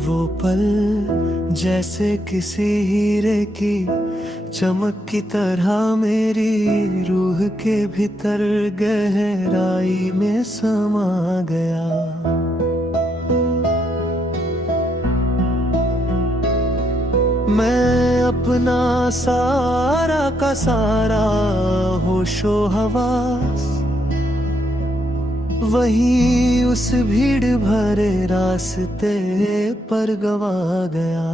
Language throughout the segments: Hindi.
वो पल जैसे किसी हीरे की चमक की तरह मेरी रूह के भीतर गहराई में समा गया। मैं अपना सारा का सारा होशो हवास वहीं उस भीड़ भरे रास्ते पर गवा गया।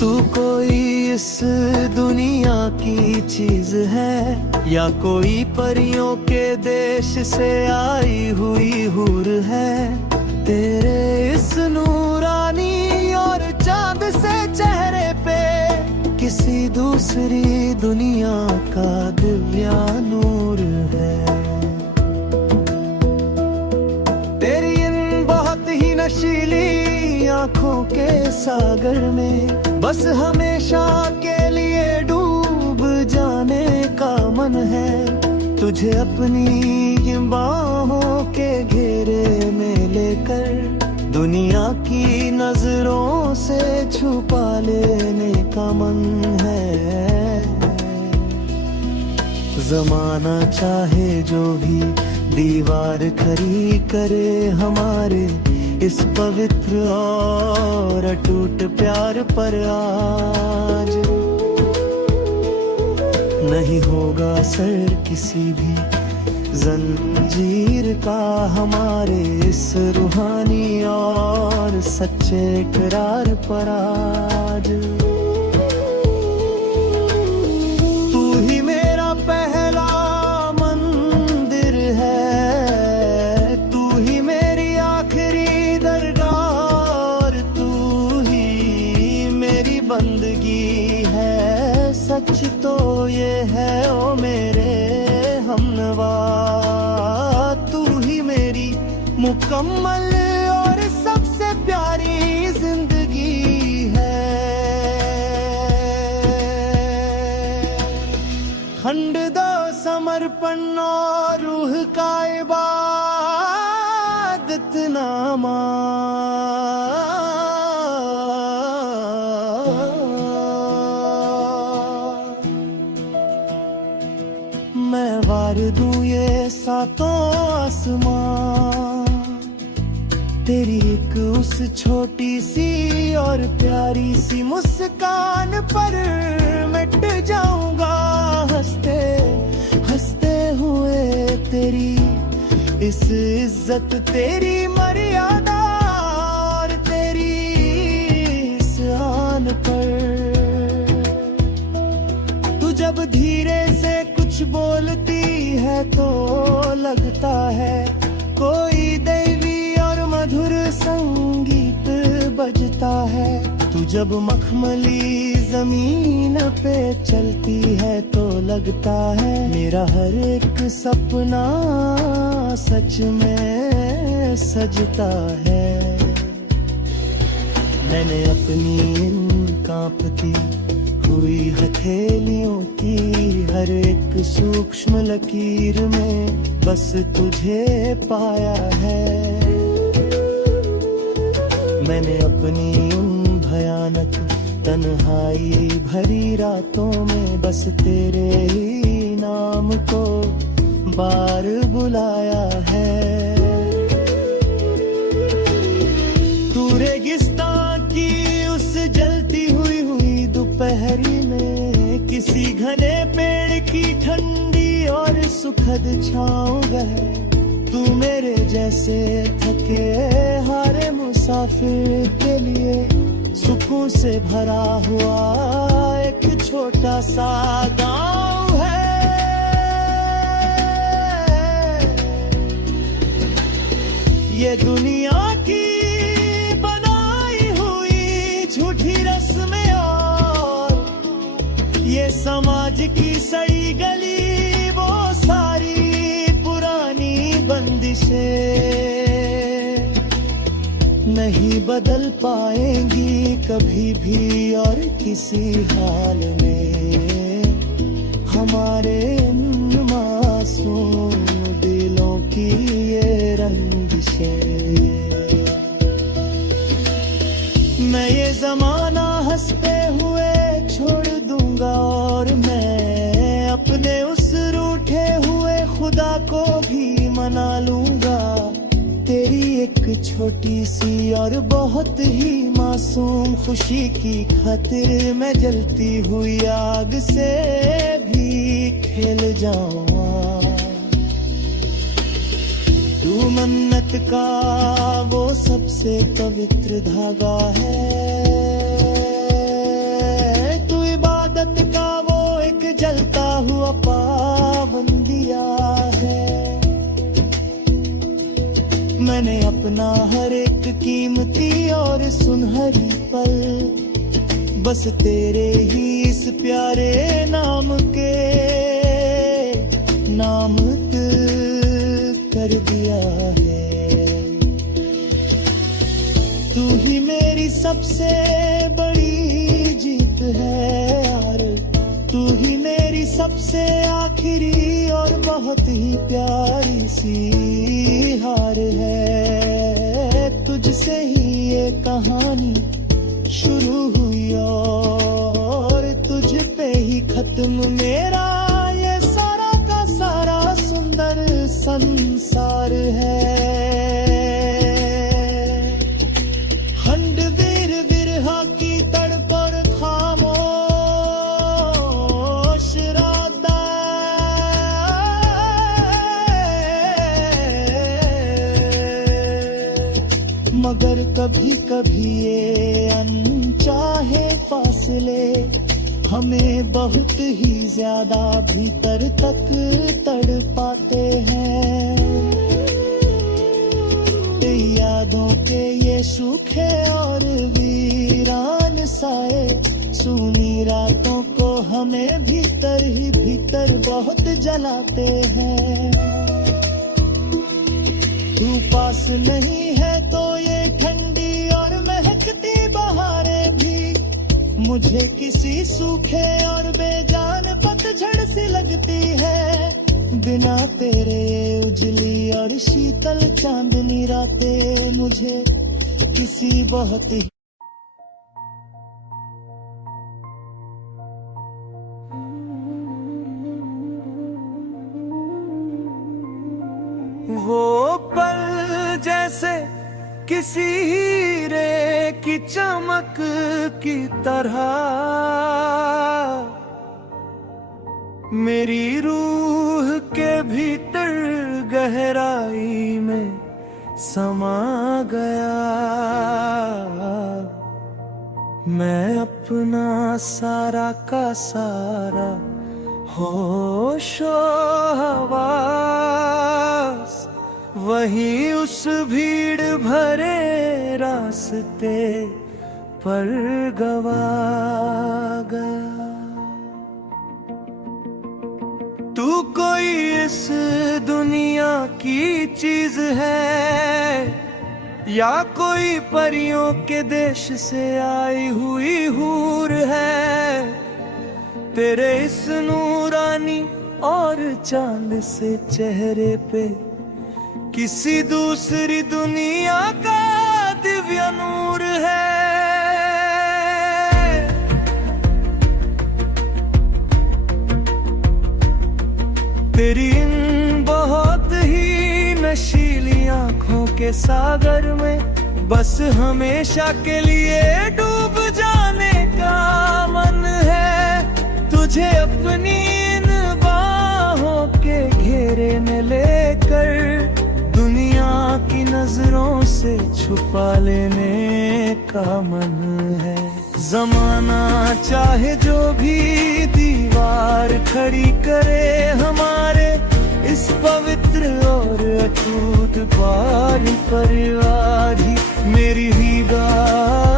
तू कोई इस दुनिया की चीज है या कोई परियों के देश से आई हुई हूर है। तेरे इस नूरानी और चांद से चेहरे पे किसी दूसरी दुनिया का दिव्या नूर है। तेरी इन बहुत ही नशीली आंखों के सागर में बस हमेशा के लिए डूब जाने का मन है। तुझे अपनी बाहों के घेरे में लेकर दुनिया की नजरों से छुपा लेने का मन है। जमाना चाहे जो भी दीवार खड़ी करे हमारे इस पवित्र और अटूट प्यार पर आज नहीं होगा असर किसी भी जंजीर का हमारे इस रूहानी और सच्चे इकरार पर आज। तू ही मेरा पहला मंदिर है, तू ही मेरी आखिरी दरगाह और तू ही मेरी बंदगी है। सच तो ये है ओ मेरे हमनवा, तू ही मेरी मुकम्मल और सबसे प्यारी जिंदगी है। खंड दो समर्पण और रूह का इबादत नामा। मैं वार दूं ये सातों आसमां तेरी एक उस छोटी सी और प्यारी सी मुस्कान पर मिट जाऊंगा हंसते हंसते हुए। तेरी इस इज्जत तेरी मर्यादा और तेरी इस आन पर तू जब धीरे से कुछ बोलती है तो लगता है कोई दैवी और मधुर संगीत बजता है। तू जब मखमली जमीन पे चलती है तो लगता है मेरा हर एक सपना सच में सजता है। मैंने अपनी इन कांपती हुई हथेलियों की हर एक सूक्ष्म लकीर में बस तुझे पाया है। मैंने अपनी उन भयानक तन्हाई भरी रातों में बस तेरे ही नाम को बार बुलाया है। तू रेगिस्तान की उस जलती हुई दोपहरी में किसी घने पेड़ की ठंडी और सुखद छाँव है। तू मेरे जैसे थके हारे मुसाफिर के लिए सुकून से भरा हुआ एक छोटा सा गाँव है। ये दुनिया की बनाई हुई झूठी रस्में और ये समाज की सही गली वो सारी पुरानी बंदिशें नहीं बदल पाएंगी कभी भी और किसी हाल में हमारे इन मासूम दिलों की ये रंजिशें। मैं ये जमाना हंसते हुए छोड़ दूंगा और मैं अपने उस रूठे हुए खुदा को भी मना लूंगा। तेरी एक छोटी सी और बहुत ही मासूम खुशी की खातिर मैं जलती हुई आग से भी खेल जाऊंगा। तू मन्नत का वो सबसे पवित्र धागा है, तू इबादत का वो एक जलता हुआ पावन दिया है। मैंने अपना हर एक कीमती और सुनहरी पल बस तेरे ही इस प्यारे नाम के नामत कर दिया है। तू ही मेरी सबसे बड़ी जीत है यार, तू ही मेरी सबसे आखिरी और बहुत ही प्यारी सी हार है। तुझसे ही ये कहानी शुरू हुई और तुझ पे ही खत्म मेरा ये सारा का सारा सुंदर संसार है। खंड वीर विरहा की तड़प और खामोश रात मगर कभी कभी ये अनचाहे फासले हमें बहुत ही ज्यादा भीतर तक तड़पाते हैं। यादों के ये सूखे और वीरान साए सूनी रातों को हमें भीतर ही भीतर बहुत जलाते हैं। तू पास नहीं है तो ये ठंडी और महकती बहारें भी मुझे किसी सूखे और बेजान पतझड़ सी लगती है। बिना तेरे उजली और शीतल चांदनी रातें मुझे किसी बहुत ही वो पल जैसे किसी हीरे की चमक की तरह मेरी रूह के भीतर गहराई में समा गया। मैं अपना सारा का सारा होशो हवास वहीं उस भीड़ भरे रास्ते पर गवा गया। तू कोई इस दुनिया की चीज है या कोई परियों के देश से आई हुई हूर है। तेरे इस नूरानी और चांद से चेहरे पे किसी दूसरी दुनिया का दिव्य नूर है। तेरी इन बहुत ही नशीली आंखों के सागर में बस हमेशा के लिए डूब जाने का मन है। तुझे अपनी इन बाहों के घेरे में लेकर दुनिया की नजरों से छुपा लेने का मन है। जमाना चाहे जो भी दीवार खड़ी करे हमारे इस पवित्र और अटूट बार परिवार ही मेरी ही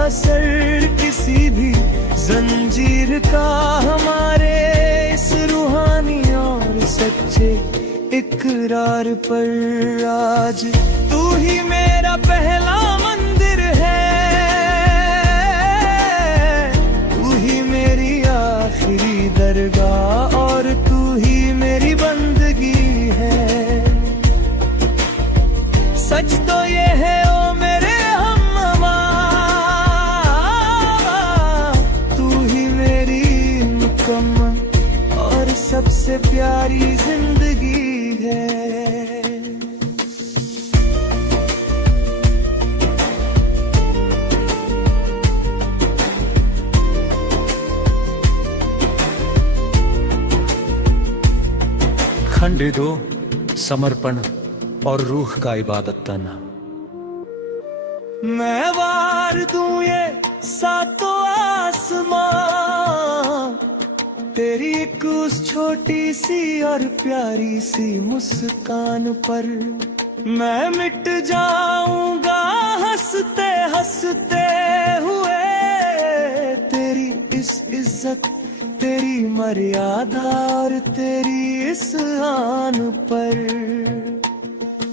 असर किसी भी जंजीर का हमारे इस रूहानी और सच्चे इकरार पर आज तू ही मेरा पहला मंदिर सबसे प्यारी जिंदगी है। खंड दो समर्पण और रूह का इबादत तना। मैं वार दूं ये सातों आसमां तेरी एक उस छोटी सी और प्यारी सी मुस्कान पर। मैं मिट जाऊंगा हंसते हंसते हुए तेरी इस इज्जत, तेरी मर्यादा और तेरी इस आन पर।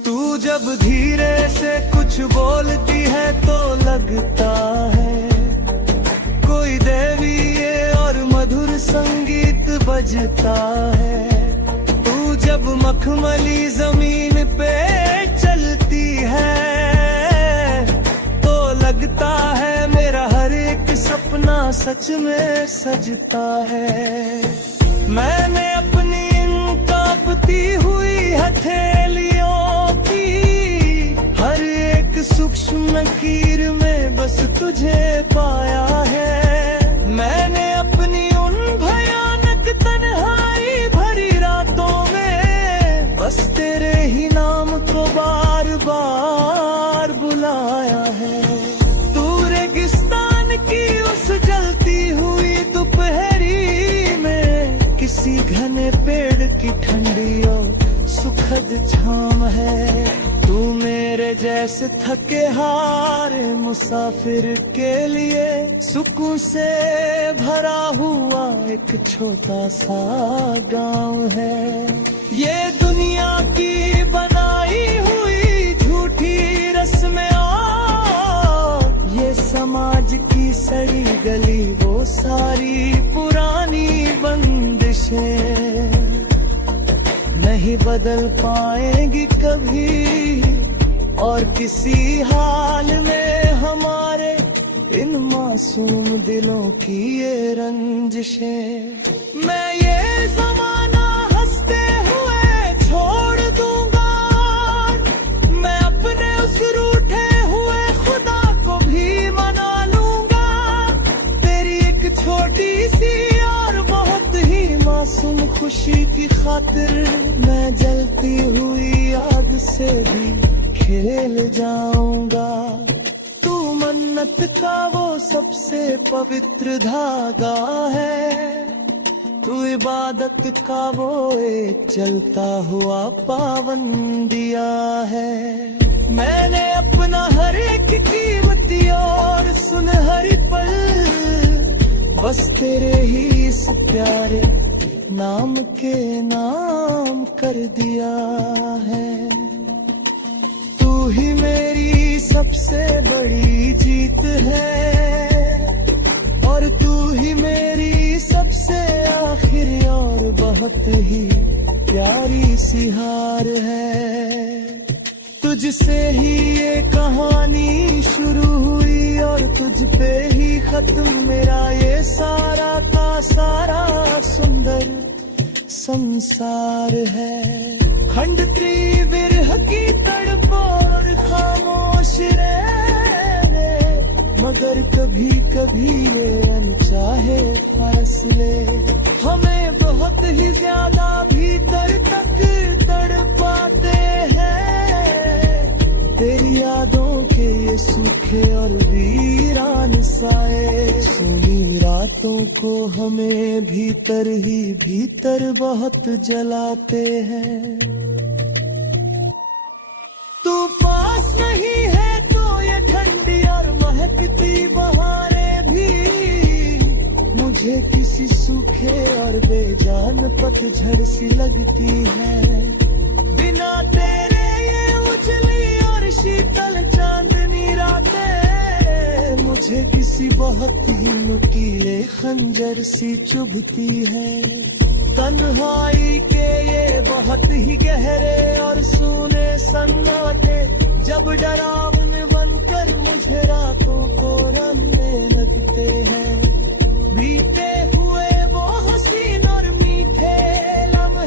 तू जब धीरे से कुछ बोलती है तो लगता है कोई दैवी और मधुर संगीत बजता है। तू जब मखमली जमीन पे चलती है तो लगता है मेरा हर एक सपना सच में सजता है। मैंने अपनी इन कांपती हुई हथेलियों की हर एक सूक्ष्म लकीर में बस तुझे पाया है। मैंने अपनी उन भयानक तन्हाई भरी रातों में बस तेरे ही नाम को बार बार बुलाया है। तू रेगिस्तान की उस जलती हुई दोपहरी में किसी घने पेड़ की ठंडी और सुखद छाम है। तू मेरे जैसे थके हारे मुसाफिर के लिए सुकून से भरा हुआ एक छोटा सा गांव है। ये दुनिया की बनाई हुई झूठी रस्में और ये समाज की सड़ी गली वो सारी पुरानी बंदिशें नहीं बदल पाएंगी कभी और किसी हाल में हमारे इन मासूम दिलों की ये रंजिशें। मैं ये जमाना हंसते हुए छोड़ दूंगा, मैं अपने उस रूठे हुए खुदा को भी मना लूंगा। तेरी एक छोटी सी और बहुत ही मासूम खुशी की खातिर मैं जलती हुई आग से भी खेल जाऊंगा। तू मन्नत का वो सबसे पवित्र धागा है, तू इबादत का वो एक चलता हुआ पावन दिया है। मैंने अपना हर एक कीमती और सुनहरी पल बस तेरे ही इस प्यारे नाम के नाम कर दिया है। तू ही मेरी सबसे बड़ी जीत है और तू ही मेरी सबसे आखिरी और बहुत ही प्यारी सी हार है। तुझसे ही ये कहानी शुरू हुई और तुझ पे ही खत्म मेरा ये सारा का सारा सुंदर संसार है। खंड त्रिविरह की तड़प और खामोश रहने मगर कभी कभी ये अनचाहे फासले हमें बहुत ही ज्यादा भीतर तक तड़पाते हैं। तेरी यादों के ये सूखे और वीरान साए सुनी रातों को हमें भीतर ही भीतर बहुत जलाते हैं। तू पास नहीं है तो ये ठंडी और महकती बहारें भी मुझे किसी सूखे और बेजान पतझड़ सी लगती है। बिना तेरे ये उजली और शीतल चांदनी रातें मुझे किसी बहुत ही नुकीले खंजर सी चुभती है। तन्हाई के ये बहुत ही गहरे और सूने सन्नाटे जब डरावने बनकर मुझे रातों को रंगने लगते हैं। बीते हुए वो हसीन और मीठे लम्हे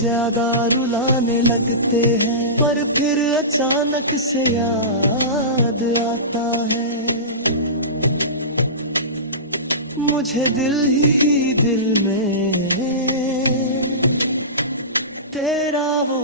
ज्यादा रुलाने लगते हैं, पर फिर अचानक से याद आता है मुझे दिल ही दिल में तेरा वो